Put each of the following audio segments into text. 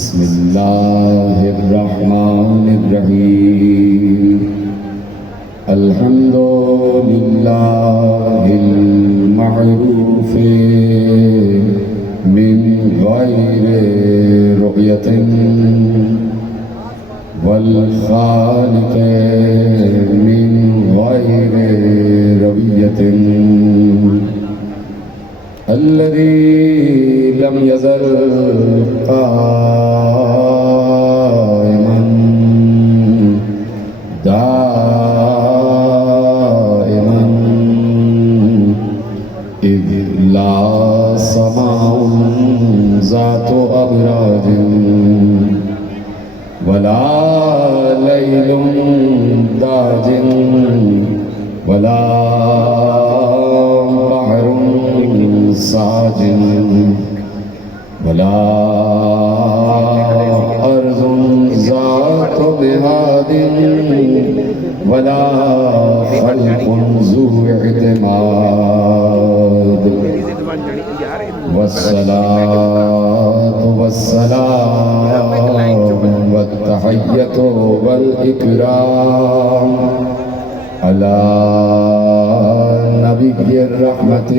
بسم اللہ الرحمن الرحیم الحمد للہ المعروف من غیر رؤیت والخالق من غیر رویت الذي لم يزل قائما دائما إذ لا سماء ذات أبراج ولا ليل داج ولا ساجن ولا أرض ذات مهاد ولا خلق ذو اعتماد والصلاة والسلام والتحية والإكرام على نبي الرحمة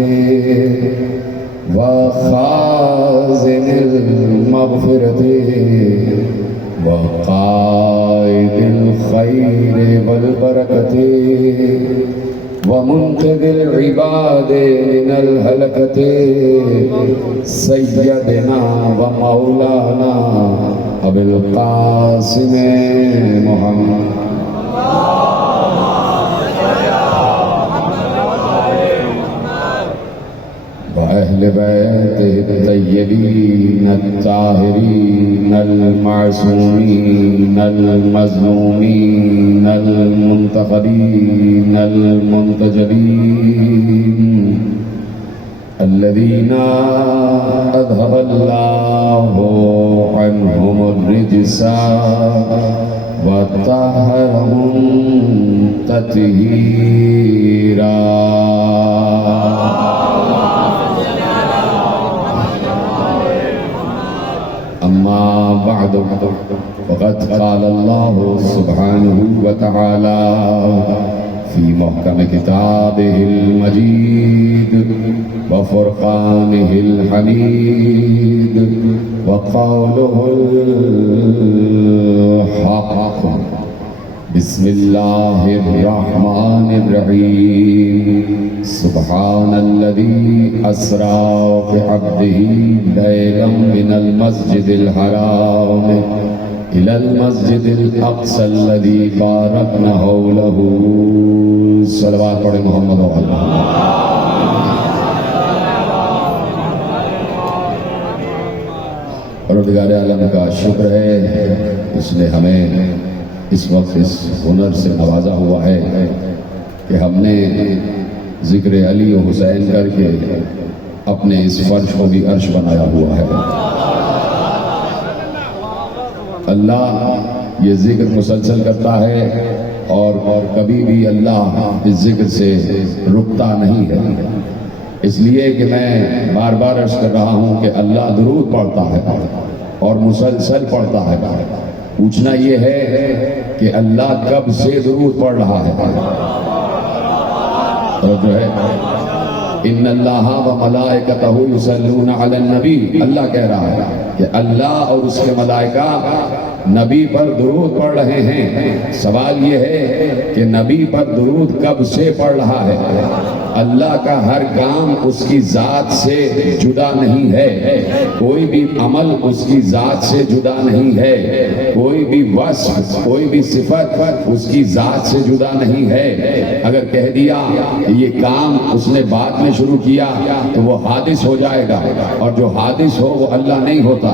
وخازن المغفرة وقائد الخير والبركة ومنقذ العباد من الهلكة سيدنا ومولانا أبي القاسم محمد وأهل بيته الطيبين الطاهرين المعصومين المظلومين المنتخبين المنتجبين الذين أذهب الله عنهم الرجس وطهرهم تطهيرا. أما بعد فقد قال الله سبحانه وتعالى في محكم كتابه المجيد وفرقانه الحميد وقوله الحق. بسم الله الرحمن الرحيم. سبحان الذي أسرى بعبده ليلا من المسجد الحرام إلى المسجد الأقصى الذي باركنا حوله. صلوات پڑھے محمد و اللہ. پروردگار عالم کا شکر ہے اس نے ہمیں اس وقت اس ہنر سے نوازا ہوا ہے کہ ہم نے ذکر علی و حسین کر کے اپنے اس فرش کو بھی عرش بنایا ہوا ہے. اللہ یہ ذکر مسلسل کرتا ہے اور کبھی بھی اللہ اس ذکر سے رکتا نہیں ہے. اس لیے کہ میں بار بار عرض کر رہا ہوں کہ اللہ درود پڑھتا ہے اور مسلسل پڑھتا ہے. پوچھنا یہ ہے کہ اللہ کب سے درود پڑھ رہا ہے. اور جو ہے ان اللہ و ملائکتہ یصلون علی النبی، اللہ کہہ رہا ہے کہ اللہ اور اس کے ملائکہ نبی پر درود پڑھ رہے ہیں. سوال یہ ہے کہ نبی پر درود کب سے پڑھ رہا ہے. اللہ کا ہر کام اس کی ذات سے جدا نہیں ہے. کوئی بھی عمل اس کی ذات سے جدا نہیں ہے. کوئی بھی وصف، کوئی بھی صفت اس کی ذات سے جدا نہیں ہے. اگر کہہ دیا کہ یہ کام اس نے بعد میں شروع کیا تو وہ حادث ہو جائے گا، اور جو حادث ہو وہ اللہ نہیں ہوتا.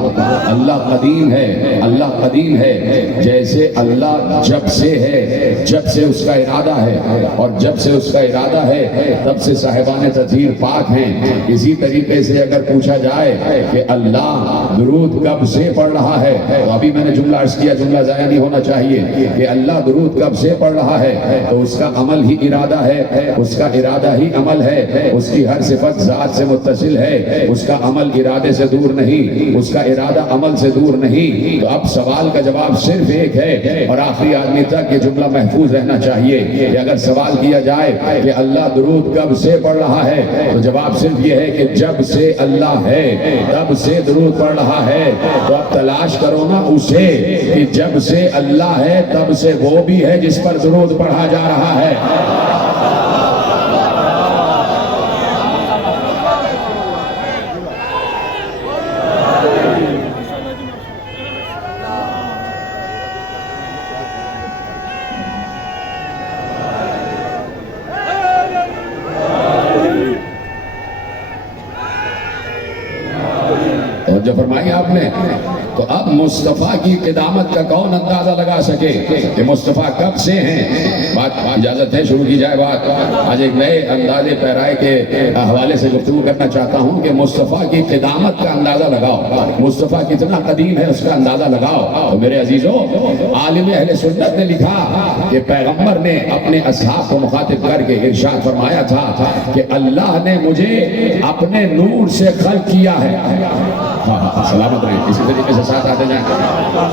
اللہ قدیم ہے، اللہ قدیم قدیم ہے، جیسے اللہ جب سے ہے، جب سے اس کا ارادہ ہے، اور جب سے اس کا ارادہ ہے تب سے صاحبان تطہیر پاک ہیں۔ اسی طریقے سے اگر پوچھا جائے کہ اللہ درود کب سے پڑھ رہا ہے، تو ابھی میں نے جملہ عرض کیا، جملہ ضائع نہیں ہونا چاہیے، کہ اللہ درود کب سے پڑھ رہا ہے، تو اس کا عمل ہی ارادہ ہے، اس کا ارادہ ہی عمل ہے، اس کی ہر صفت ذات سے متصل ہے، اس کا عمل ارادے سے دور نہیں، اس کا ارادہ عمل سے دور نہیں۔ تو اب سوال کا جواب صرف ایک ہے، اور آخری آدمی تک یہ جملہ محفوظ رہنا چاہیے کہ اگر سوال کیا جائے کہ اللہ درود کب سے پڑھ رہا ہے، تو جواب صرف یہ ہے کہ جب سے اللہ ہے تب سے درود پڑھ رہا ہے۔ تو اب تلاش کرو نا اسے کہ جب سے اللہ ہے تب سے وہ بھی ہے جس پر درود پڑھا جا رہا ہے۔ جو فرمائی آپ نے، تو اب مصطفیٰ کی قدامت کا کون اندازہ لگا سکے کہ مصطفیٰ کب سے ہیں؟ بات اجازت ہے شروع کی جائے بات۔ آج ایک نئے اندازے پیرائے کے حوالے سے گفتگو کرنا چاہتا ہوں کہ مصطفیٰ کی قدامت کا اندازہ لگاؤ، مصطفیٰ کتنا قدیم ہے اس کا اندازہ لگاؤ۔ تو میرے عزیزو، عالم اہل سنت نے لکھا کہ پیغمبر نے اپنے اصحاب کو مخاطب کر کے ارشاد فرمایا تھا کہ اللہ نے مجھے اپنے نور سے خلق کیا ہے۔ سلامت رہیں، اسی طریقے سے ساتھ آتے جائیں۔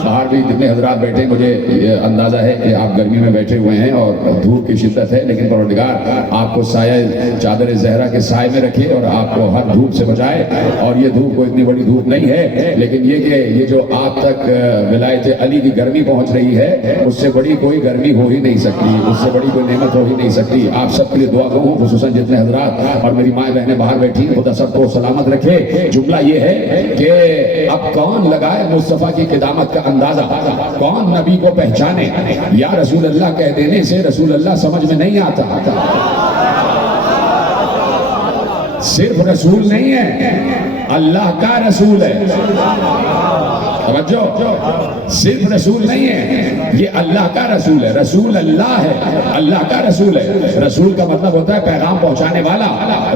باہر بھی جتنے حضرات بیٹھے، مجھے یہ اندازہ ہے کہ آپ گرمی میں بیٹھے ہوئے ہیں اور دھوپ کی شدت ہے، لیکن پروردگار آپ کو سایہ چادر زہرا کے سائے میں رکھے اور آپ کو ہر دھوپ سے بچائے۔ اور یہ دھوپ کوئی اتنی بڑی دھوپ نہیں ہے، لیکن یہ کہ یہ جو آپ تک ولایت علی کی گرمی پہنچ رہی ہے، اس سے بڑی کوئی گرمی ہو ہی نہیں سکتی، اس سے بڑی کوئی نعمت ہو ہی نہیں سکتی۔ آپ سب کے لیے دعا کروں، خصوصاً جتنے حضرات اور میری مائیں بہنیں باہر بیٹھی ہیں، خدا سب کو سلامت رکھے۔ جملہ یہ ہے کہ اب کون لگائے مصطفیٰ کی قدامت کا اندازہ، کون نبی کو پہچانے؟ یا رسول اللہ کہہ دینے سے رسول اللہ سمجھ میں نہیں آتا۔ صرف رسول نہیں ہے، اللہ کا رسول ہے۔ توجہ، صرف رسول نہیں ہے، یہ اللہ کا رسول ہے، رسول اللہ ہے، اللہ کا رسول ہے۔ رسول کا مطلب ہوتا ہے پیغام پہنچانے والا،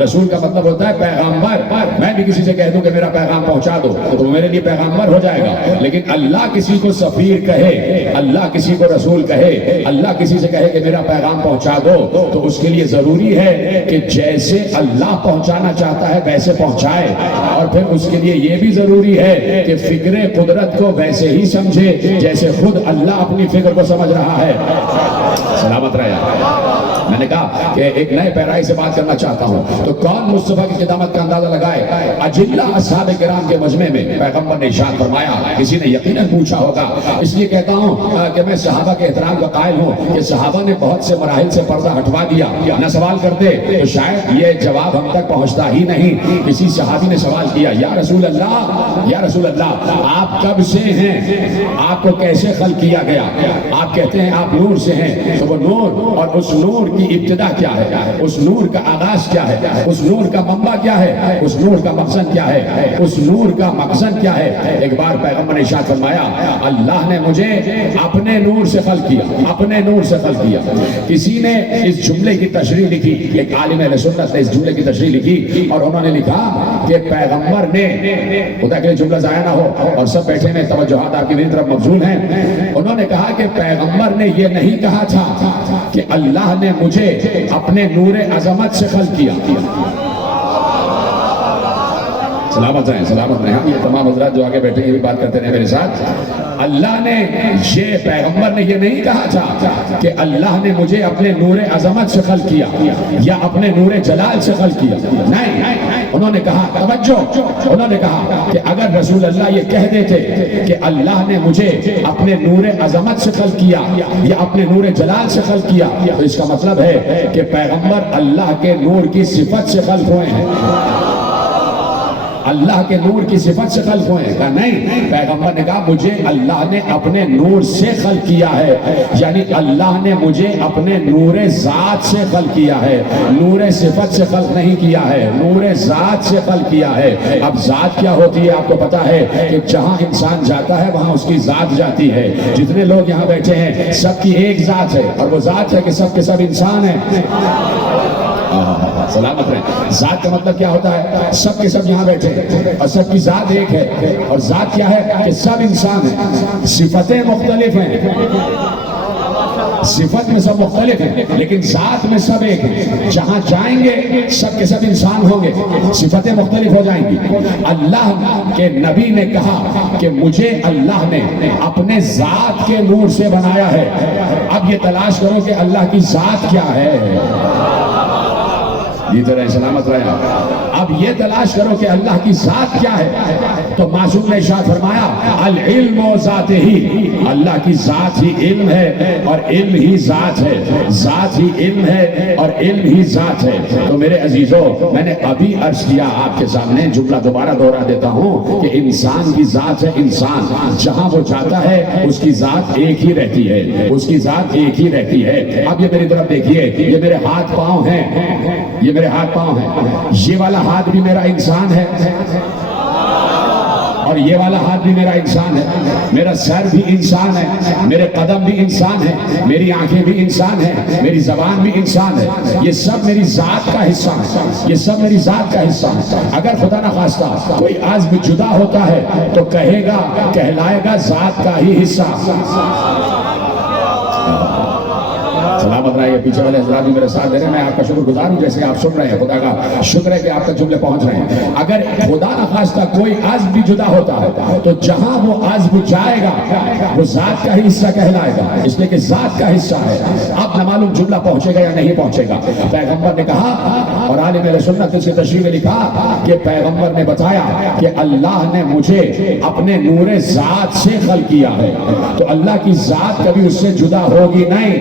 رسول کا مطلب ہوتا ہے پیغامبر۔ میں بھی کسی سے کہہ دوں کہ میرا پیغام پہنچا دو تو میرے لیے پیغامبر ہو جائے گا، لیکن اللہ کسی کو سفیر کہے، اللہ کسی کو رسول کہے، اللہ کسی سے کہے کہ میرا پیغام پہنچا دو، تو اس کے لیے ضروری ہے کہ جیسے اللہ پہنچانا چاہتا ہے ویسے پہنچائے، اور پھر اس کے لیے یہ بھی ضروری ہے کہ فکر قدرت کو ویسے ہی سمجھے جیسے خود اللہ اپنی فکر کو سمجھ رہا ہے۔ سلامت رہے۔ میں نے کہا کہ ایک نئے پیرائی سے بات کرنا چاہتا ہوں، تو کون مصطفیٰ کی قدامت کا اندازہ لگائے؟ اجلہ اصحاب کرام کے مجمع میں پیغمبر نے ارشاد فرمایا، کسی نے یقیناً پوچھا ہوگا، اس لیے کہتا ہوں کہ میں صحابہ کے احترام کا قائل ہوں کہ صحابہ نے بہت سے مراحل سے پردہ ہٹوا دیا، نہ سوال کرتے تو شاید یہ جواب ہم تک پہنچتا ہی نہیں۔ کسی صحابی نے سوال کیا، یا رسول اللہ، یا رسول اللہ، آپ کب سے ہیں؟ آپ کو کیسے خلق کیا گیا؟ آپ کہتے ہیں آپ نور سے ہیں، تو وہ نور اور اس نور کی ابتدا کیا ہے، اس نور کا آغاز کیا ہے، اس نور کا منبع کیا ہے، اس نور کا مقصد کیا ہے، اس نور کا مقصد کیا ہے؟ ایک بار پیغمبر نے ارشاد فرمایا، اللہ نے مجھے اپنے نور سے خلق کیا، اپنے نور سے خلق کیا۔ کسی نے اس جملے کی تشریح لکھی، ایک عالم اہل سنت نے اس جملے کی تشریح لکھی، اور انہوں نے لکھا کہ پیغمبر نے، خدا کے لیے جملہ ضائع نہ ہو اور سب بیٹھے میں توجہات آپ کی میری طرف مبذول ہیں، انہوں نے کہا کہ پیغمبر نے یہ نہیں کہا تھا کہ اللہ نے مجھے اپنے نور عظمت سے خلق کیا۔ سلامت رہیں، سلامت رہیں۔ یہ تمام حضرات جو آگے بیٹھے یہ بھی بات کرتے رہے میرے ساتھ۔ اللہ نے، یہ پیغمبر نے یہ نہیں کہا تھا کہ اللہ نے مجھے اپنے نور عظمت سے خلق کیا یا اپنے نور جلال سے خلق کیا، نہیں، انہوں نے کہا، توجہ، انہوں نے کہا کہ اگر رسول اللہ یہ کہہ دیتے کہ اللہ نے مجھے اپنے نور عظمت سے خلق کیا یا اپنے نور جلال سے خلق کیا، تو اس کا مطلب ہے کہ پیغمبر اللہ کے نور کی صفت سے خلق ہوئے ہیں۔ اللہ کے نور کی صفت سے خلق ہوئے؟ کہا نہیں، پیغمبر نے کہا مجھے اللہ نے اپنے نور سے خلق کیا ہے، یعنی اللہ نے مجھے اپنے نور ذات سے خلق کیا ہے، نور صفت سے خلق نہیں کیا ہے، نور ذات سے خلق کیا ہے۔ اب ذات کیا ہوتی ہے آپ کو پتا ہے کہ جہاں انسان جاتا ہے وہاں اس کی ذات جاتی ہے۔ جتنے لوگ یہاں بیٹھے ہیں سب کی ایک ذات ہے، اور وہ ذات ہے کہ سب کے سب انسان ہیں۔ سلامت رہیں۔ ذات کا مطلب کیا ہوتا ہے؟ سب کے سب یہاں بیٹھے ہیں اور سب کی ذات ایک ہے، اور ذات کیا ہے کہ سب انسان ہیں، صفتیں مختلف ہیں، صفت میں سب مختلف ہیں لیکن ذات میں سب ایک ہیں۔ جہاں جائیں گے سب کے سب انسان ہوں گے، صفتیں مختلف ہو جائیں گی۔ اللہ کے نبی نے کہا کہ مجھے اللہ نے اپنے ذات کے نور سے بنایا ہے۔ اب یہ تلاش کرو کہ اللہ کی ذات کیا ہے۔ یہ طرح سلامت رہے۔ اب یہ تلاش کرو کہ اللہ کی ذات کیا ہے، تو معصوم نے ارشاد فرمایا العلم ذات ہی، اللہ کی ذات ہی علم ہے اور علم ہی ذات ہے، ذات ہی علم ہے اور علم ہی ذات ہے۔ تو میرے عزیزوں، میں نے ابھی عرض کیا آپ کے سامنے، جملہ دوبارہ دوہرا دیتا ہوں کہ انسان کی ذات ہے، انسان جہاں وہ جاتا ہے اس کی ذات ایک ہی رہتی ہے، اس کی ذات ایک ہی رہتی ہے۔ اب یہ میری طرف دیکھیے، یہ میرے ہاتھ پاؤں ہیں، یہ میرے ہاتھ پاؤں ہیں، یہ والا ہاتھ بھی میرا انسان ہے اور یہ والا ہاتھ بھی میرا انسان ہے، میرا سر بھی انسان ہے، میرے قدم بھی انسان ہے، میری آنکھیں بھی انسان ہے، میری زبان بھی انسان ہے۔ یہ سب میری ذات کا حصہ ہے، یہ سب میری ذات کا حصہ ہے۔ اگر خدا نہ خواستہ کوئی عزم جدا ہوتا ہے تو کہے گا، کہلائے گا ذات کا ہی حصہ۔ سلامت رہے۔ پیچھے والے حضرات بھی میرے ساتھ دے رہے ہیں، میں آپ کا شکر گزار ہوں جیسے آپ سن رہے ہیں۔ خدا کا شکر ہے کہ آپ تک جملے پہنچ رہے ہیں۔ اگر خدا نہ خواستہ کوئی عزم بھی جدا ہوتا ہے تو جہاں وہ عزم جائے گا وہ ذات کا ہی حصہ کہلائے گا، اس لیے کہ ذات کا حصہ ہے۔ اب نہ معلوم جملہ پہنچے گا یا نہیں پہنچے گا۔ پیغمبر نے کہا اور عالم اہل سنت اس کی تشریح میں لکھا کہ پیغمبر نے بتایا کہ اللہ نے مجھے اپنے نور ذات سے خلق کیا ہے، تو اللہ کی ذات کبھی اس سے جدا ہوگی نہیں۔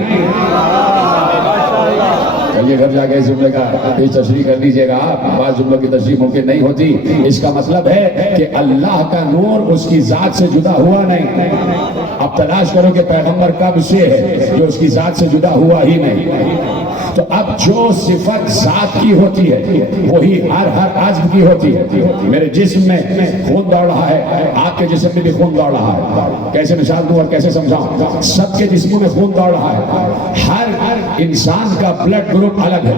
یہ گھر جا کے اس جملے کا تشریح کر لیجئے گا، بعض جملوں کی تشریح ممکن نہیں ہوتی۔ اس کا مطلب ہے کہ اللہ کا نور اس کی ذات سے جدا ہوا نہیں۔ اب تلاش کرو کہ پیغمبر کب سے ہے جو اس کی ذات سے جدا ہوا ہی نہیں۔ تو اب جو صفت ذات کی ہوتی ہے وہی ہر عزم کی ہوتی ہے۔ میرے جسم میں خون دوڑ رہا ہے، آپ کے جسم میں بھی خون دوڑ رہا ہے۔ کیسے مثال دوں اور کیسے سمجھاؤں؟ سب کے جسموں میں خون دوڑ رہا ہے، ہر انسان کا بلڈ گروپ الگ ہے۔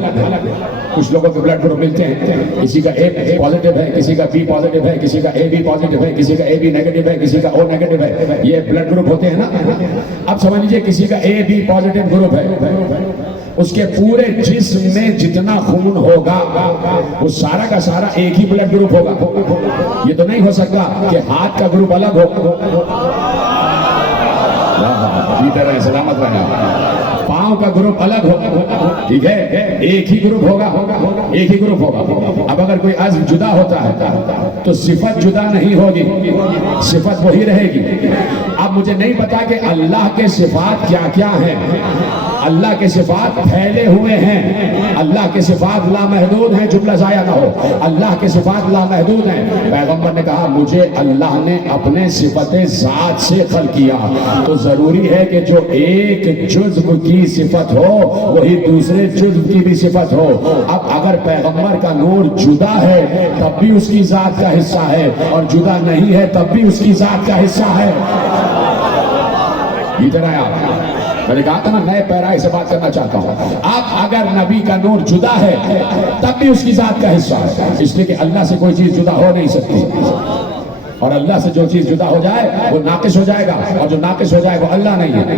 کچھ لوگوں کے بلڈ گروپ ملتے ہیں، کسی کا اے پازیٹیو ہے، کسی کا بی پازیٹیو ہے، کسی کا اے بی پازیٹیو ہے، کسی کا اے بی نیگیٹو ہے، کسی کا او نیگیٹو ہے۔ یہ بلڈ گروپ ہوتے ہیں نا۔ اب سمجھ لیجئے کسی کا اے بی پازیٹیو گروپ ہے، اس کے پورے جسم میں جتنا خون ہوگا وہ سارا کا سارا ایک ہی بلڈ گروپ ہوگا۔ یہ تو نہیں ہو سکتا کہ ہاتھ کا گروپ الگ ہو، سلامت رہنا، پاؤں کا گروپ الگ ہو، ٹھیک ہے، ایک ہی گروپ ہوگا، ایک ہی گروپ ہوگا۔ اب اگر کوئی عزم جدا ہوتا ہے تو صفت جدا نہیں ہوگی، صفت وہی رہے گی۔ اب مجھے نہیں پتا کہ اللہ کے صفات کیا کیا ہیں۔ اللہ کے صفات پھیلے ہوئے ہیں، اللہ کے صفات لامحدود ہیں، جملہ ضائع نہ ہو، اللہ کے صفات لامحدود ہیں۔ پیغمبر نے کہا مجھے اللہ نے اپنے صفت ذات سے خلق کیا، تو ضروری ہے کہ جو ایک جزو کی صفت ہو وہی دوسرے جزو کی بھی صفت ہو۔ اب اگر پیغمبر کا نور جدا ہے تب بھی اس کی ذات کا حصہ ہے، اور جدا نہیں ہے تب بھی اس کی ذات کا حصہ ہے۔ ادھر آیا، میں نے کہا تھا نا نئے پیرائی سے بات کرنا چاہتا ہوں۔ اب اگر نبی کا نور جدا ہے تب بھی اس کی ذات کا حصہ ہے، اس لیے کہ اللہ سے کوئی چیز جدا ہو نہیں سکتی، اور اللہ سے جو چیز جدا ہو جائے وہ ناقص ہو جائے گا، اور جو ناقص ہو جائے وہ اللہ نہیں ہے،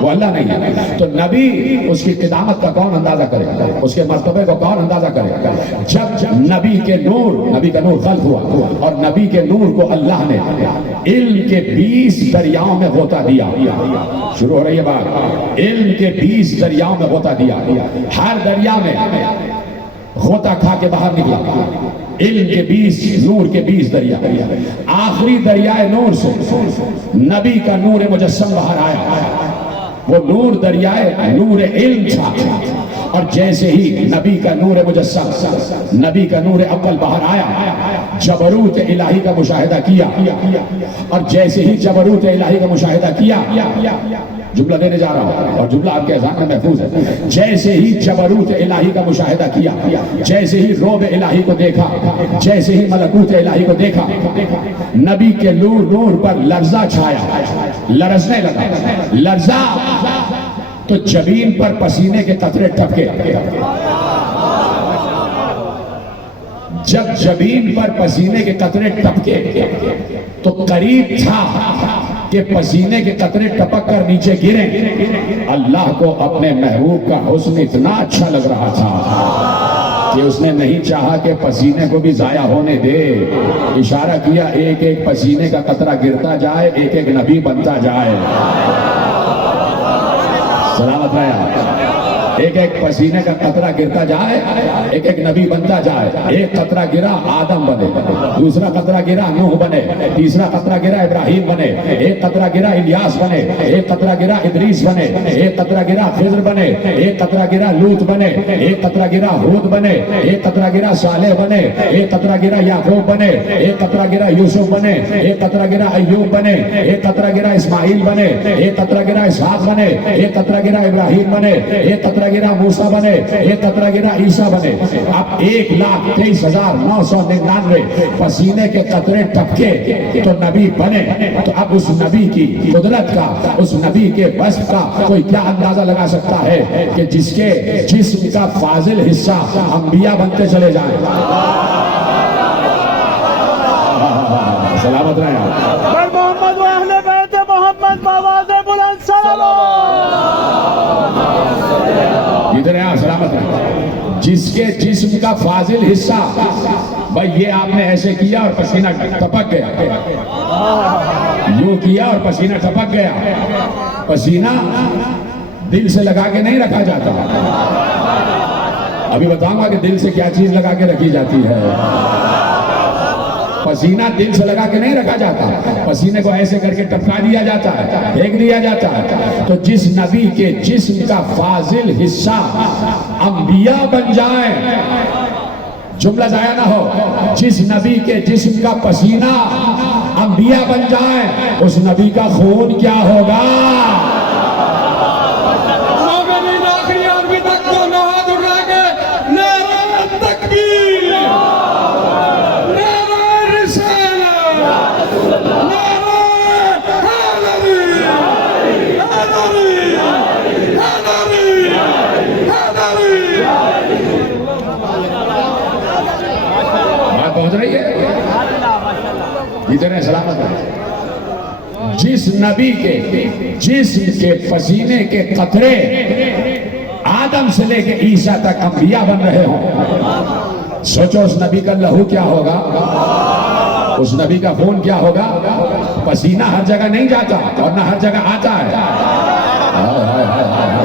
وہ اللہ نہیں ہے۔ تو نبی اس کی قدامت کا کون اندازہ کرے گا، اس کے مرتبے کو کون اندازہ کرے گا؟ جب نبی کا نور خلق ہوا اور نبی کے نور کو اللہ نے علم کے 20 دریاؤں میں غوطہ دیا۔ شروع ہو رہی ہے بات، علم کے 20 دریاؤں میں غوطہ دیا، ہر دریا میں غوطہ کھا کے باہر نکلا۔ علم کے 20 نور کے 20 دریا، آخری دریائے نور سے نبی کا نور مجسم باہر آیا۔ وہ نور دریائے نور علم تھا، اور جیسے ہی نبی کا نور مجسم، نبی کا نور اول باہر آیا، جبروت الہی کا مشاہدہ کیا، اور جیسے ہی جبروت الہی کا مشاہدہ کیا، جملہ دینے جا رہا ہوں اور جملہ آپ کے اذہان میں محفوظ ہے، جیسے ہی جبروت الہی کا مشاہدہ کیا، جیسے ہی روب الہی کو دیکھا، جیسے ہی ملکوت الہی کو دیکھا، نبی کے نور پر لرزہ چھایا، لرزنے لگا، لرزہ تو جبین پر پسینے کے قطرے ٹپکے، جب جبین پر پسینے کے قطرے ٹپکے تو قریب تھا کہ پسینے کے قطرے ٹپک کر نیچے گریں۔ اللہ کو اپنے محبوب کا حسن اتنا اچھا لگ رہا تھا کہ اس نے نہیں چاہا کہ پسینے کو بھی ضائع ہونے دے، اشارہ کیا ایک ایک پسینے کا قطرہ گرتا جائے، ایک ایک نبی بنتا جائے۔ سلامت رہے، ایک ایک پسینے کا قطرہ گرتا جائے، ایک ایک نبی بنتا جائے۔ ایک قطرہ گرا آدم بنے، دوسرا قطرہ گرا نوح بنے، تیسرا قطرہ گرا ابراہیم بنے، ایک قطرہ گرا الیاس بنے، ایک قطرہ گرا ادریس بنے، ایک قطرہ گرا خضر بنے، ایک قطرہ گرا لوط بنے، ایک قطرہ گرا ہود بنے، ایک قطرہ گرا صالح بنے، ایک قطرہ گرا یعقوب بنے، ایک قطرہ گرا یوسف بنے، ایک قطرہ گرا ایوب بنے، ایک قطرہ گرا اسماعیل بنے، ایک قطرہ گرا اسحاق بنے، ایک قطرہ گرا ابراہیم بنے، ایک قطرہ گرا موسیٰ بنے، ایک قطرہ گرا عیسیٰ بنے۔ اب 1,23,999 پسینے کے قطرے ٹپکے تو نبی بنے، تو اب اس نبی کی قدرت کا، اس نبی کے وصف کا کوئی کیا اندازہ لگا سکتا ہے کہ جس کے جسم کا فاضل حصہ انبیاء بنتے چلے جائیں۔ سلامت رہے ہیں محمد و اہل بیت محمد بآواز بلند ادھر ہے، سلامت رہے، جس کے جسم کا فاضل حصہ، بھائی یہ آپ نے ایسے کیا اور پسینہ ٹپک گیا، یوں کیا اور پسینہ ٹپک گیا۔ پسینہ دل سے لگا کے نہیں رکھا جاتا، ابھی بتاؤں گا کہ دل سے کیا چیز لگا کے رکھی جاتی ہے۔ پسینہ دل سے لگا کے نہیں رکھا جاتا، پسینے کو ایسے کر کے ٹپکا دیا جاتا ہے، پھینک دیا جاتا ہے۔ تو جس نبی کے جسم کا فاضل حصہ انبیاء بن جائیں، جملہ ضائع نہ ہو، جس نبی کے جسم کا پسینہ انبیاء بن جائیں، اس نبی کا خون کیا ہوگا؟ پہنچ رہی ہے ادھر سلامت ہے۔ جس نبی کے جسم کے پسینے کے قطرے آدم سے لے کے عیسیٰ تک انبیاء بن رہے ہوں، سوچو اس نبی کا لہو کیا ہوگا، اس نبی کا خون کیا ہوگا۔ پسینہ ہر جگہ نہیں جاتا اور نہ ہر جگہ آتا ہے،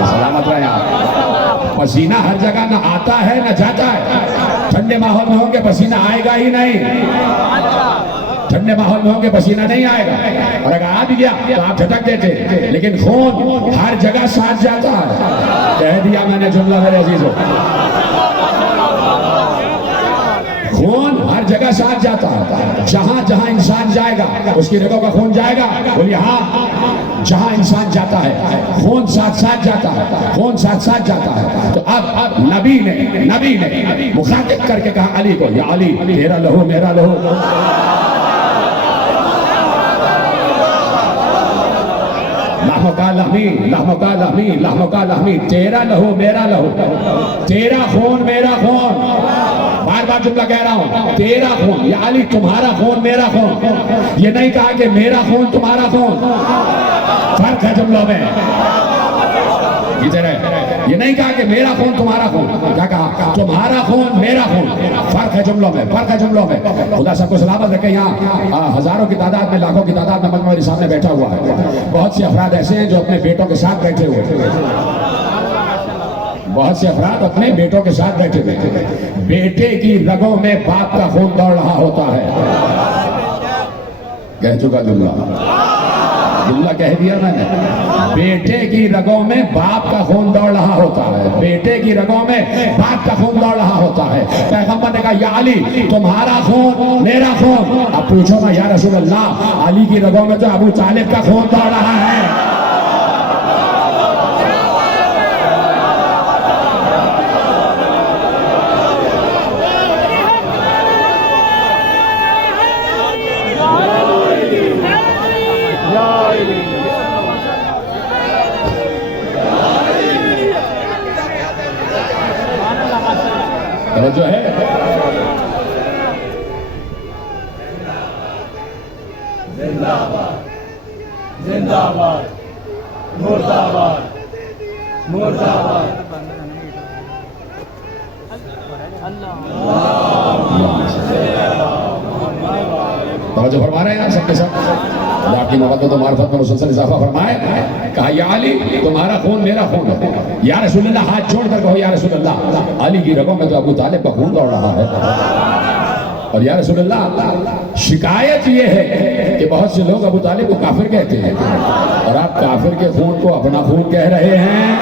سلامت رہے آپ، پسینہ ہر جگہ نہ آتا ہے نہ جاتا ہے۔ ٹھنڈے ماحول میں ہوں گے پسینہ آئے گا ہی نہیں، ٹھنڈے ماحول میں ہوں گے پسینہ نہیں آئے گا، اور اگر آ بھی گیا تو آپ جھٹک دیتے، لیکن خون ہر جگہ ساتھ جاتا ہے۔ کہہ دیا میں نے جملہ میرے عزیزو، خون ہر جگہ ساتھ جاتا ہے، جہاں جہاں انسان جائے گا اس کی رگوں کا خون جائے گا، بولیے ہاں، جہاں انسان جاتا ہے خون ساتھ ساتھ جاتا ہے، خون ساتھ ساتھ جاتا ہے۔ تو اب نبی نے مخاطب کر کے کہا علی کو، یا علی تیرا لہو میرا لہو، لحم کا لحمی، تیرا لہو میرا لہو، تیرا خون میرا خون، بار بار جملہ کہہ رہا ہوں، تیرا خون، یا علی تمہارا خون میرا خون۔ یہ نہیں کہا کہ میرا خون تمہارا خون، فرق ہے جملوں میں، یہ نہیں کہا کہ میرا خون تمہارا خون، کیا کہا تمہارا خون میرا خون، فرق ہے جملوں میں، فرق ہے جملوں میں۔ خدا سب کو سلامت رکھے۔ یہاں ہزاروں کی تعداد میں، لاکھوں کی تعداد میں مجمع میرے سامنے بیٹھا ہوا ہے، بہت سے افراد ایسے ہیں جو اپنے بیٹوں کے ساتھ بیٹھے ہوئے، بہت سے افراد اپنے بیٹوں کے ساتھ بیٹھے ہوئے، بیٹے کی رگوں میں باپ کا خون دوڑ رہا ہوتا ہے، کہہ چکا جملہ، اللہ کہہ دیا میں نے، بیٹے کی رگوں میں باپ کا خون دوڑ رہا ہوتا ہے، بیٹے کی رگوں میں باپ کا خون دوڑ رہا ہوتا ہے۔ پیغمبر نے کہا یا علی تمہارا خون میرا خون۔ اب پوچھو نا یا رسول اللہ، علی کی رگوں میں تو ابو طالب کا خون دوڑ رہا ہے۔ جو ہے زندہ باد زندہ باد مرد آباد مرد آباد۔ توجہ فرما رہے ہیں سب کے ساتھ، اللہ آپ کی محبت و معرفت میں مسلسل اضافہ فرمائے۔ کہا یا علی تمہارا خون میرا خون ہے۔ یا رسول اللہ ہاتھ چھوڑ کر کہو یا رسول اللہ علی کی رگوں میں تو ابو طالب کا خون دوڑ رہا ہے۔ اور یا رسول اللہ شکایت یہ ہے کہ بہت سے لوگ ابو طالب کو کافر کہتے ہیں اور آپ کافر کے خون کو اپنا خون کہہ رہے ہیں۔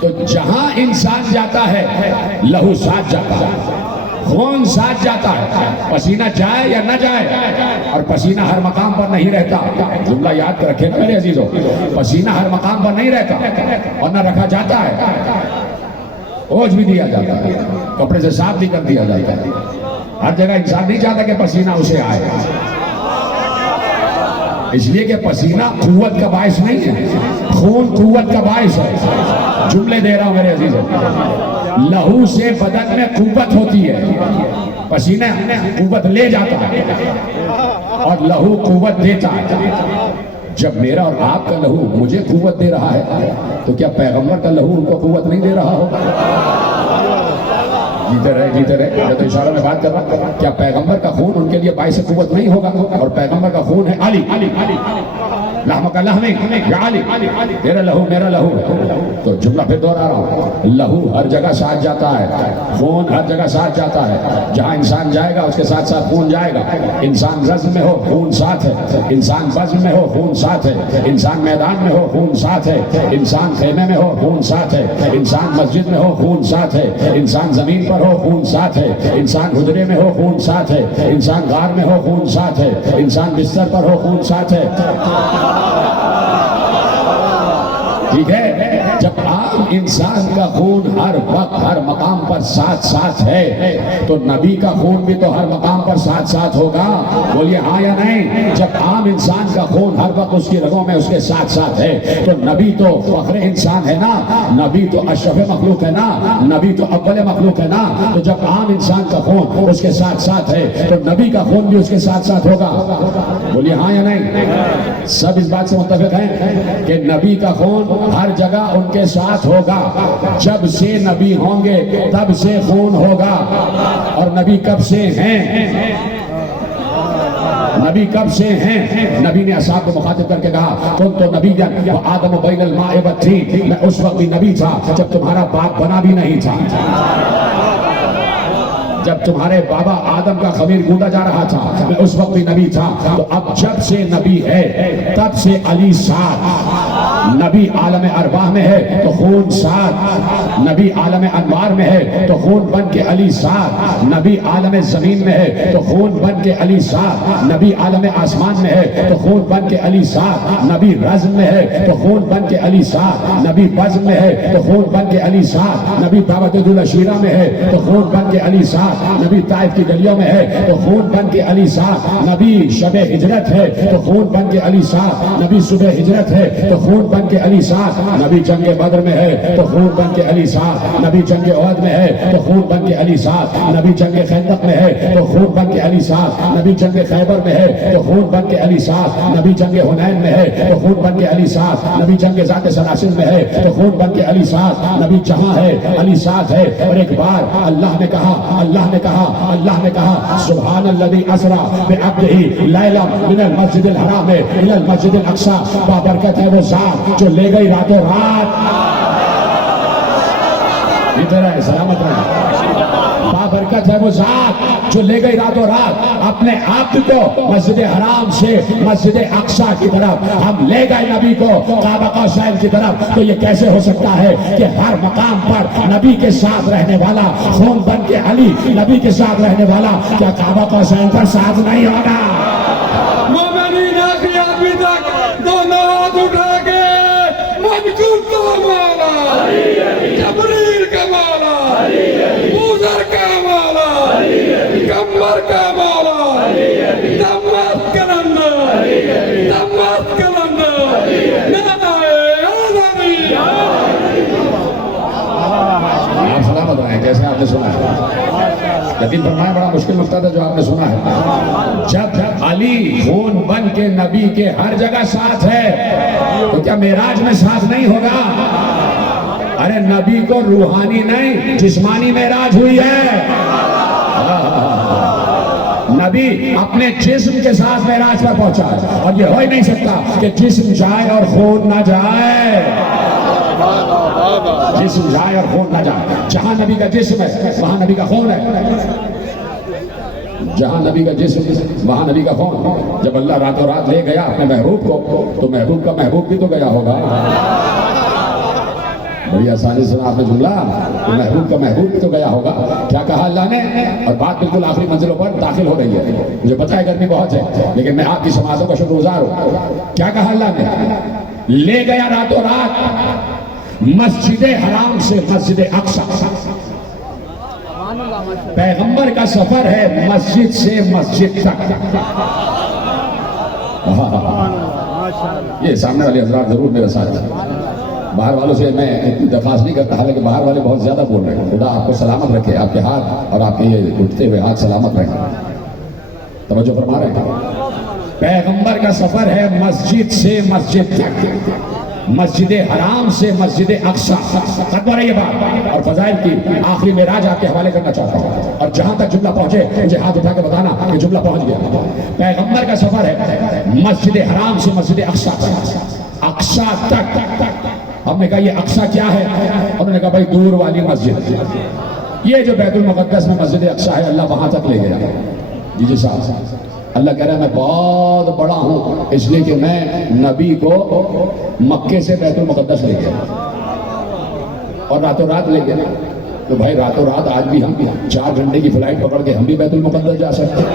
تو جہاں انسان جاتا ہے لہو ساتھ جاتا ہے، خون ساتھ جاتا ہے، پسینہ جائے یا نہ جائے۔ اور پسینہ ہر مقام پر نہیں رہتا، جملہ یاد کر رکھیں میرے عزیزوں، پسینہ ہر مقام پر نہیں رہتا اور نہ رکھا جاتا ہے، اوجھ بھی دیا جاتا ہے، کپڑے سے صاف بھی کر دیا جاتا ہے۔ ہر جگہ انسان نہیں چاہتا کہ پسینہ اسے آئے، اس لیے کہ پسینہ قوت کا باعث نہیں ہے، خون قوت کا باعث ہے۔ جملے دے رہا ہوں میرے عزیزوں، لہو سے بدن میں قوت ہوتی ہے، پسینہ قوت لے جاتا ہے اور لہو قوت دیتا ہے۔ جب میرا اور آپ کا لہو مجھے قوت دے رہا ہے تو کیا پیغمبر کا لہو ان کو قوت نہیں دے رہا ہوگا؟ جیتے رہے میں تو اشارہ میں بات کر رہا ہوں، کیا پیغمبر کا خون ان کے لیے باعث قوت نہیں ہوگا؟ اور پیغمبر کا خون ہے علی، لحمک لحمی یا علی، تیرا لہو میرا لہو۔ تو جملہ پھر دوہرا رہا ہوں، لہو ہر جگہ ساتھ جاتا ہے، خون ہر جگہ ساتھ جاتا ہے، جہاں انسان جائے گا اس کے ساتھ ساتھ خون جائے گا۔ انسان رزم میں ہو خون ساتھ ہے، انسان بزم میں ہو خون ساتھ ہے، انسان میدان میں ہو خون ساتھ ہے، انسان خیمے میں ہو خون ساتھ ہے، انسان مسجد میں ہو خون ساتھ ہے، انسان زمین پر ہو خون ساتھ ہے، انسان حجرے میں ہو خون ساتھ ہے، انسان غار میں ہو خون ساتھ ہے، انسان بستر پر ہو خون ساتھ ہے۔ ٹھیک ہے، جب عام انسان کا خون ہر وقت ہر مقام پر ساتھ ساتھ ہے تو نبی کا خون بھی تو ہر مقام پر ساتھ ساتھ ہوگا، بولیے ہاں یا نہیں؟ جب عام انسان کا خون ہر وقت اس کی رگوں میں اس کے ساتھ ساتھ ہے تو نبی تو فخر انسان ہے نا، نبی تو اشرف مخلوق ہے نا، نبی تو اول مخلوق ہے نا۔ تو جب عام انسان کا خون اس کے ساتھ ساتھ ہے تو نبی کا خون بھی اس کے ساتھ ساتھ ہوگا، بولیے ہاں یا نہیں؟ سب اس بات سے متفق ہیں کہ نبی کا خون ہر جگہ ان کے ساتھ ہوگا، جب سے نبی ہوں گے تب سے خون ہوگا۔ اور نبی کب سے ہیں؟ نبی کب سے ہیں؟ نبی نے اصحاب کو مخاطب کر کے کہا کن تو نبی و آدم بین الماء والطین، میں اس وقت بھی نبی تھا جب تمہارا باپ بنا بھی نہیں تھا، جب تمہارے بابا آدم کا خمیر گوندا جا رہا تھا میں اس وقت بھی نبی تھا۔ تو اب جب سے نبی ہے تب سے علی ساتھ، نبی عالم ارواح میں ہے تو خون ساتھ، نبی عالم انوار میں ہے تو خون بن کے علی ساتھ، نبی عالم زمین میں ہے تو خون بن کے علی ساتھ، نبی عالم آسمان میں ہے تو خون بن کے علی ساتھ، نبی رزم میں ہے تو خون بن کے علی ساتھ، نبی بزم میں ہے تو خون بن کے علی ساتھ، نبی دعوت العشیرہ میں ہے تو خون بن کے علی ساتھ، نبی طائف کی گلیوں میں ہے تو خون بن کے علی ساتھ، نبی شب ہجرت ہے تو خون بن کے علی ساتھ، نبی صبح ہجرت ہے تو خون بن کے علی ساتھ، نبی جنگ بدر میں ہے تو خون بن کے علی ساتھ، نبی جنگ احد میں ہے تو خون بن کے علی ساتھ، نبی جنگ خندق میں ہے تو خون بن کے علی ساتھ، نبی جنگ خیبر میں ہے تو خون بن کے علی ساتھ، نبی جنگ حنین میں ہے تو خون بن کے علی ساتھ، نبی جنگ ذات سلاسل میں ہے تو خون بن کے علی ساتھ، نبی جہاں ہے علی ساتھ ہے۔ اور ایک بار اللہ نے کہا سبحان الذی اسری بعبدہ لیلا من المسجد الحرام الی المسجد الاقصی، بابرکت ہے وہ ذات جو لے گئی راتوں رات، بچے رہے سلامت رہے. بابرکت ہے وہ ذات جو لے گئی راتوں رات اپنے آپ کو مسجد حرام سے مسجد اقصی کی طرف. ہم لے گئے نبی کو کعبہ قوسین کی طرف. تو یہ کیسے ہو سکتا ہے کہ ہر مقام پر نبی کے ساتھ رہنے والا خون بن کے علی نبی کے ساتھ رہنے والا کیا کعبہ قوسین پر ساتھ نہیں ہوگا؟ مومنین آخریات بھی تک دونوں ہاتھ اٹھا کے من کنتو مولا جبریل کا مولا بوزر کا مولا کمبر کا مولا دمت کلندہ دمت کلندہ آپ سلامت رہے. کیسے آپ نے سنا ہے؟ لیکن فرمایا بڑا مشکل نقطہ تھا جو آپ نے سنا ہے. جب علی خون بن کے نبی کے ہر جگہ ساتھ ہے تو کیا معراج میں ساتھ نہیں ہوگا؟ ارے نبی کو روحانی نہیں جسمانی معراج ہوئی ہے. نبی اپنے جسم کے ساتھ معراج پر پہنچا ہے اور یہ ہو ہی نہیں سکتا کہ جسم جائے اور خون نہ جائے. جسم جائے اور خون نہ جائے. جہاں نبی کا جسم ہے وہاں نبی کا خون ہے. جہاں نبی کا جسم وہاں نبی کا خون. جب اللہ راتوں رات لے گیا اپنے محبوب کو تو محبوب کا محبوب بھی تو گیا ہوگا. بڑی آسانی سے آپ نے جملہ کہ محبوب کا محبوب بھی تو گیا ہوگا. کیا کہا اللہ نے؟ اور بات بالکل آخری منزلوں پر داخل ہو رہی ہے. مجھے پتا ہے گرمی بہت ہے لیکن میں آپ کی سماعتوں کا شکر گزار ہوں. کیا کہا اللہ نے؟ لے گیا راتوں رات مسجد حرام سے مسجد اقصی. پیغمبر کا سفر ہے مسجد سے مسجد تک. یہ سامنے والے حضرات ضرور میرے ساتھ ہیں. باہر والوں سے میں اتنی درخواست نہیں کرتا حالانکہ باہر والے بہت زیادہ بول رہے ہیں. خدا آپ کو سلامت رکھے. آپ کے ہاتھ اور آپ کے یہ اٹھتے ہوئے ہاتھ سلامت رکھے. توجہ فرما رہے ہیں. پیغمبر کا سفر ہے مسجد سے مسجد تک. مسجد حرام سے مسجد اقصی. قدر ہے یہ بات اور فضائل کی آخری معراج آپ کے حوالے کرنا چاہتا ہوں. اور جہاں تک جملہ پہنچے مجھے ہاتھ اٹھا کے بتانا کہ جملہ پہنچ گیا. پیغمبر کا سفر ہے مسجد حرام سے مسجد اقصی تک. اقصی تک. ہم نے کہا یہ اقصی کیا ہے؟ ہم نے کہا بھائی دور والی مسجد. یہ جو بیت المقدس میں مسجد اقصی ہے اللہ وہاں تک لے گیا. جی صاحب اللہ کہہ رہا ہے میں بہت بڑا ہوں اس لیے کہ میں نبی کو مکے سے بیت المقدس لے گیا اور راتوں رات لے گیا. تو بھائی راتوں رات آج بھی ہم 4 گھنٹے کی فلائٹ پکڑ کے ہم بھی بیت المقدس جا سکتے ہیں.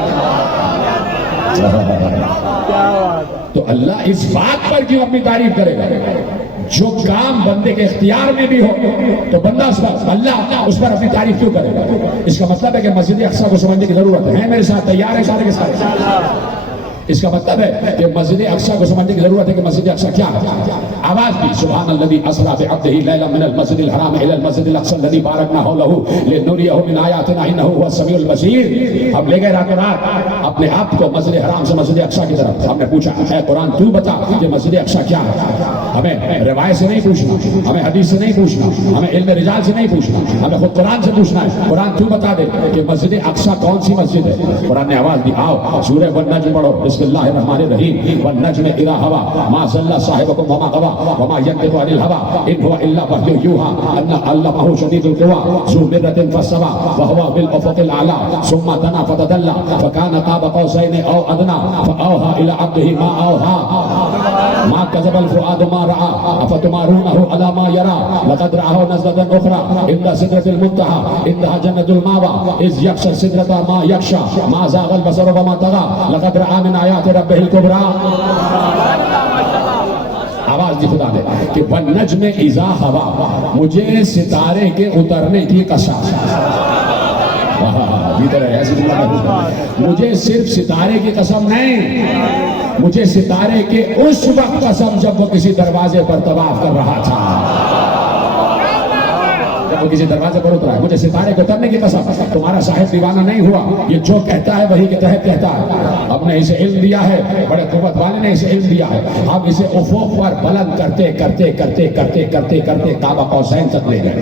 تو اللہ اس بات پر کیوں اپنی تعریف کرے گا؟ جو کام بندے کے اختیار میں بھی ہو تو بندہ اس پر اللہ اس پر اپنی تعریف کیوں کرے گا؟ اس کا مطلب ہے کہ مسجد اقصی کو سمجھنے کی ضرورت ہے. میرے ساتھ تیار ہے سارے کے سارے. اس کا مطلب ہے کہ مسجد اقصی کو سمجھنے کی ضرورت ہے کہ مسجد اقصی کیا ہے. آواز بھی سبحان الذی اسری بعبدہ لیلا من المسجد الحرام الی المسجد الاقصی الذی بارکنا حولہ لنریہ من آیاتنا انہ هو السمیع البصیر. ہم لے گئے راتوں رات اپنے آپ کو مسجد حرام سے مسجد اقصی کی طرف. ہم نے پوچھا اے قرآن تو بتا کہ مسجد اقصی کیا ہے. ہمیں روایت سے نہیں پوچھنا, ہمیں حدیث سے نہیں پوچھنا, ہمیں علم رجال سے نہیں پوچھنا, ہمیں خود قرآن سے پوچھنا ہے. قرآن تو بتا دے کہ مسجد اقصی کون سی مسجد ہے. قرآن نے آواز دی آؤ سورہ والنجم پڑھو. بسم اللہ الرحمن الرحیم. والنجم اذا هوى ما ضل صاحبكم وما غوى وما ينطق عن الهوى ان هو الا وحي يوحى ان علمه شديد القوى ذو مرة فاستوى وهو بالافق الاعلى ثم دنا فتدلى فكان قاب قوسين او ادنى فاوحى الى عبده ما اوحى ما كذب الفؤاد ما راى افتمارونه على ما يرى لقد رآه نزلة اخرى عند سدرة المنتهى عندها جنة المأوى اذ يغشى السدرة ما يغشى ما زاغ البصر وما طغى لقد رأى من آیات ربہ الکبریٰ. آواز دی خدا دے کہ والنجم اذا ہوا مجھے ستارے کے اترنے کی قسم. مجھے صرف ستارے کی قسم نہیں, مجھے ستارے کے اس وقت قسم جب وہ کسی دروازے پر طواف کر رہا تھا. جب وہ کسی دروازے پر اترا ہے مجھے ستارے کو اترنے کی قسم. تمہارا صاحب دیوانہ نہیں ہوا, یہ جو کہتا ہے وہی کے تحت کہتا ہے. ہم نے اسے علم دیا ہے, بڑے قوت والے نے اسے علم دیا ہے. ہم اسے افق پر بلند کرتے کرتے کرتے کرتے کرتے کرتے کعبہ قوسین تک لے گئے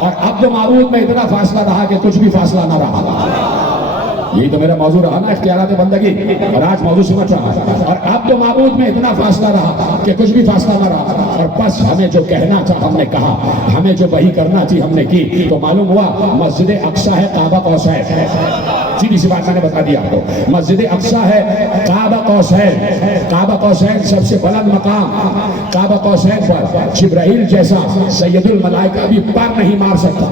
اور اب تو معروف میں اتنا فاصلہ رہا کہ کچھ بھی فاصلہ نہ رہا. یہی تو میرا موضوع رہا نا، اختیارات بندگی، اور آج موضوع سمجھ رہا ہے. اور اب تو معبود میں اتنا فاصلہ رہا کہ کچھ بھی فاصلہ نہ رہا، اور بس ہمیں جو کہنا تھا ہم نے کہا، ہمیں جو وحی کرنا تھی ہم نے کی. تو معلوم ہوا مسجد اقصی ہے کعبہ قوسین. سیدھی سی بات میں نے بتا دیا آپ کو، مسجد اقصی ہے کعبہ قوسین. کعبہ قوسین سب سے بلند مقام. کعبہ قوسین پر جبرائیل جیسا سید الملائکہ بھی پر نہیں مار سکتا.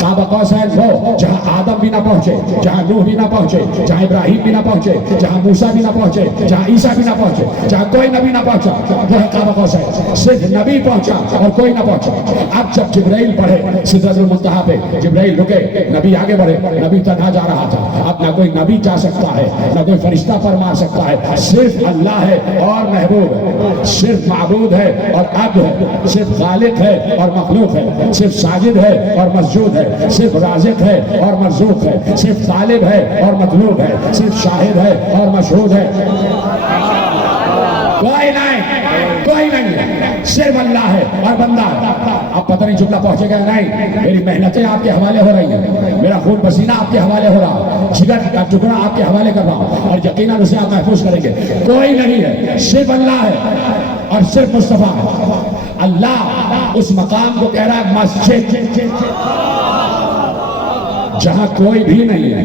کعبہ قوسین وہ جہاں آدم بھی نہ پہنچے، جہاں نوح بھی نہ پہنچے، جہاں ابراہیم بھی نہ پہنچے، جہاں موسیٰ بھی نہ پہنچے، جہاں عیسیٰ بھی نہ پہنچے، جہاں کوئی نبی نہ پہنچا، وہ ہے کعبہ قوسین. صرف نبی پہنچا اور کوئی نہ پہنچا. اب جب جبرائیل پڑھے سدرۃ المنتہا پہ، جبرائیل رکے، نبی آگے بڑھے، نبی تنہا جا رہا تھا. اب نہ کوئی نبی جا سکتا ہے، نہ کوئی فرشتہ پر مار سکتا ہے. صرف اللہ ہے اور محبوب ہے، صرف معبود ہے اور عبد ہے، صرف خالق ہے اور مخلوق ہے، صرف ساجد ہے اور مسجود ہے، صرف رازق ہے اور مرزوق ہے، صرف طالب ہے اور مطلوب ہے، صرف شاہد ہے اور مشہود ہے. کوئی نہیں ہے، صرف اللہ ہے اور بندہ ہے. اب پتہ نہیں جملہ پہنچے گا نہیں. میری محنتیں آپ کے حوالے ہو رہی ہیں، میرا خون پسینہ آپ کے حوالے ہو رہا، جگر کا ٹکڑا آپ کے حوالے کر رہا ہوں، اور یقیناً اسے آپ محفوظ کریں گے. کوئی نہیں ہے، صرف اللہ ہے اور صرف مصطفیٰ ہے. اللہ اس مقام کو کہہ رہا ہے مسجد، جہاں کوئی بھی نہیں ہے.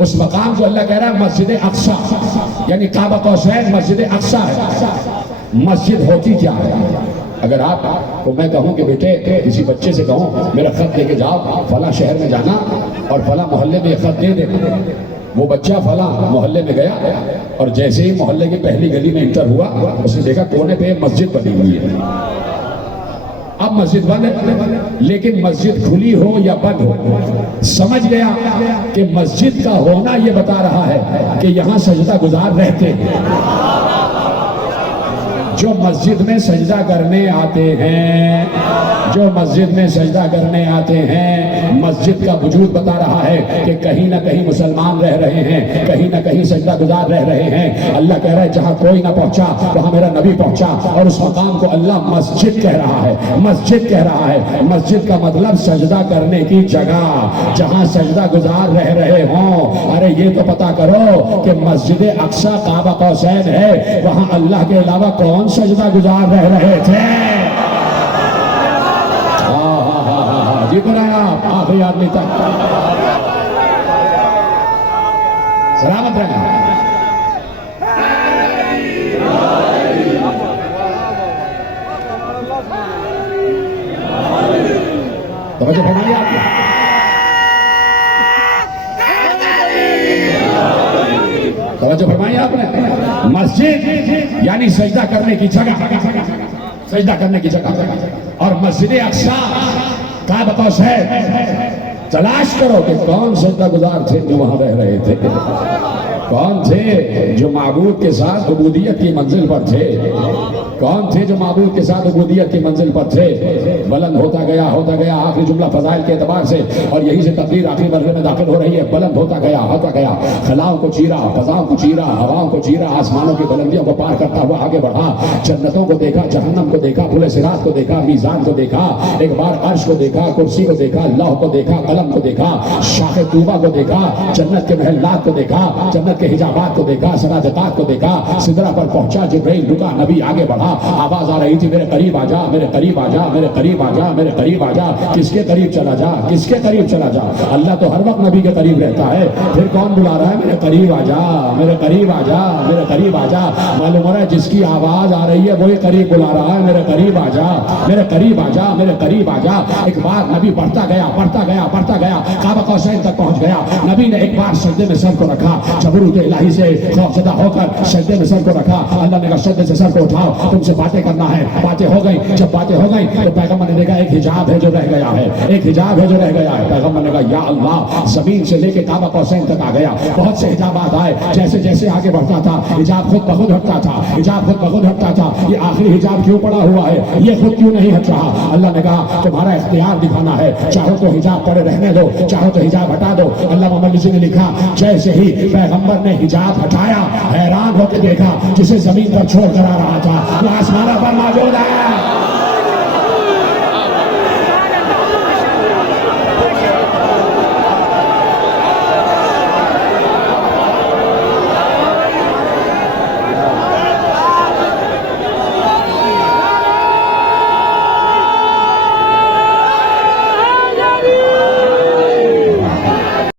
اس مقام کو اللہ کہہ رہا ہے مسجد اقصی، یعنی کعبہ قوسین مسجد اقصی ہے. مسجد ہوتی کیا ہے؟ اگر آپ کو میں کہوں کہ بیٹے کسی بچے سے کہوں میرا خط دے کے جاؤ، فلاں شہر میں جانا اور فلاں محلے میں خط دے دے. وہ بچہ فلاں محلے میں گیا اور جیسے ہی محلے کی پہلی گلی میں انٹر ہوا، اس نے دیکھا کونے پہ مسجد بنی ہوئی ہے. اب مسجد بند ہے، لیکن مسجد کھلی ہو یا بند ہو، سمجھ گیا کہ مسجد کا ہونا یہ بتا رہا ہے کہ یہاں سجدہ گزار رہتے ہیں. جو مسجد میں سجدہ کرنے آتے ہیں، جو مسجد میں سجدہ کرنے آتے ہیں، مسجد کا وجود بتا رہا ہے کہ کہیں نہ کہیں مسلمان رہ رہے ہیں، کہیں نہ کہیں سجدہ گزار رہ رہے ہیں. اللہ کہہ رہا ہے جہاں کوئی نہ پہنچا وہاں میرا نبی پہنچا، اور اس مقام کو اللہ مسجد کہہ رہا ہے. مسجد کہہ رہا ہے. مسجد کا مطلب سجدہ کرنے کی جگہ، جہاں سجدہ گزار رہ رہے ہوں. ارے یہ تو پتا کرو کہ مسجد اقصی کعبہ قوسین ہے، وہاں اللہ کے علاوہ کون سجدہ گزار رہ رہے تھے؟ جی بنایا آپ آخری آدمی تک سلامت رہنا. توجہ فرمائیے آپ توجہ فرمائیے آپ نے. مسجد یعنی سجدہ کرنے کی جگہ، سجدہ کرنے کی جگہ. اور مسجد اقصی کعبہ قوسین، تلاش کرو کہ کون سجدہ گزار تھے جو وہاں رہ رہے تھے، کون تھے جو معبود کے ساتھ عبودیت کی منزل پر تھے، کون تھے جو معبود کے ساتھ عبودیت کی منزل پر تھے. بلند ہوتا گیا آخری جملہ فضائل کے اعتبار سے، اور یہی سے تقدیر آخری مرحلے میں داخل ہو رہی ہے. بلند ہوتا گیا خلاؤں کو چیرا، فضاؤں کو چیرا، ہواؤں کو چیرا، آسمانوں کی بلندیوں کو پار کرتا ہوا آگے بڑھا. جنتوں کو دیکھا، جہنم کو دیکھا، پل صراط کو دیکھا، میزان کو دیکھا، ایک بار عرش کو دیکھا، کرسی کو دیکھا، لوح کو دیکھا، قلم کو دیکھا، شاخ طوبہ کو دیکھا، جنت کے محلات کو دیکھا، جنت کے حجابات کو دیکھا، سراجتات کو دیکھا. سدرہ پر پہنچا، جبرائیل رکا، نبی آگے بڑھا. آواز آ رہی تھی میرے قریب آ جا، میرے قریب آ جا، میرے قریب آ جا، میرے قریب آ جا. کس کے قریب چلا جا، کس کے قریب چلا جا؟ اللہ تو ہر وقت نبی کے قریب رہتا ہے. پھر کون بلا رہا ہے میرے قریب آ جا، میرے قریب آ جا، میرے قریب آ جا. معلوم ہو رہا ہے جس کی آواز آ رہی ہے وہی قریب بلا رہا ہے، میرے قریب آ جا، میرے قریب آ جا، میرے قریب آ جا. ایک بار نبی بڑھتا گیا، کعبہ قوسین تک پہنچ گیا. نبی نے ایک بار سجدے میں سر کو رکھا، جبروت الہی سے خوفزدہ ہو کر سجدے میں سر کو رکھا. اللہ نے کہا سجدے سے سر کو اٹھاؤ، تم سے باتیں کرنا ہے. باتیں ہو گئی. جب باتیں ہو گئی تو پیغمبر نے دیکھا ایک حجاب ہے جو رہ گیا ہے، ایک حجاب ہے جو رہ گیا ہے. پیغمبر نے کہا یا اللہ، زمین سے لے کے کعبہ قوسین تک آ گیا. بہت سے حجابات آئے، جیسے جیسے آگے بڑھتا تھا حجاب خود بخود ہٹتا تھا، حجاب خود بخود ہٹتا تھا. یہ آخری حجاب کیوں پڑا ہوا ہے، یہ خود کیوں نہیں ہٹ رہا؟ اللہ نے کہا تمہارا اختیار دکھانا ہے، چاہو تو حجاب پڑے رہنے دو، چاہو تو حجاب ہٹا دو. اللہ محمد نے لکھا جیسے ہی پیغمبر نے حجاب ہٹایا، حیران ہو کے دیکھا جسے زمین پر چھوڑ کر آ رہا تھا وہ آسمانوں پر موجود ہے.